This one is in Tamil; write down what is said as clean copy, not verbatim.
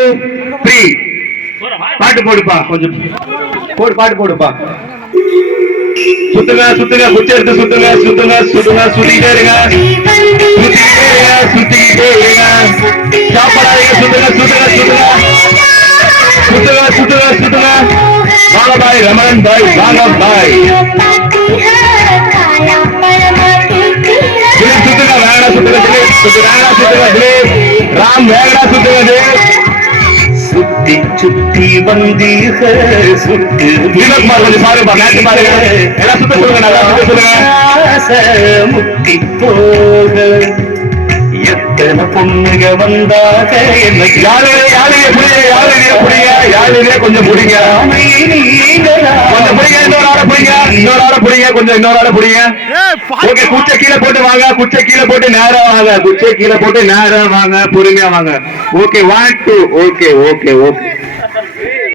3 பாட்டு போடுப்பா கொஞ்சம் பாட்டு போடுப்பா சுத்துங்க சுத்துங்க குச்சி எடுத்து சுத்துங்க சுத்துங்க சுத்துங்க சுத்திக்கிட்டே இருங்க சுத்திக்கிட்டே இருங்க சாப்பிடாதீங்க சுத்துங்க சுத்துங்க சுத்துங்க சுத்துங்க சுத்துங்க சுத்துங்க வாங்க பாய் ரமணன் பாய் வாங்க பாய் சுத்துங்க வேகடா சுத்துங்க வேகடா சுத்துங்க ராம் வேகடா சுத்துங்க சுத்தி சுத்தி வந்தீர்கள் சுத்தி பாருங்க மேட்ச் பாருங்க எல்லாம் சுத்த சொல்லுங்க நல்லா சுத்த சொல்லுங்க முத்தி போக எத்தனை பொண்ணுங்க வந்தாக என்ன யாருடைய கொஞ்சம் புடிங்க கொஞ்சம் புடிங்க இன்னொரு ஆளை புடிங்க கொஞ்சம் இன்னொரு ஆளை புடிங்க ஓகே குச்சை கீழே போட்டு வாங்க குச்சை கீழே போட்டு நேரா வாங்க குச்சை கீழே போட்டு நேரா வாங்க பொறுமையா வாங்க ஓகே 1 2 ஓகே ஓகே ஓகே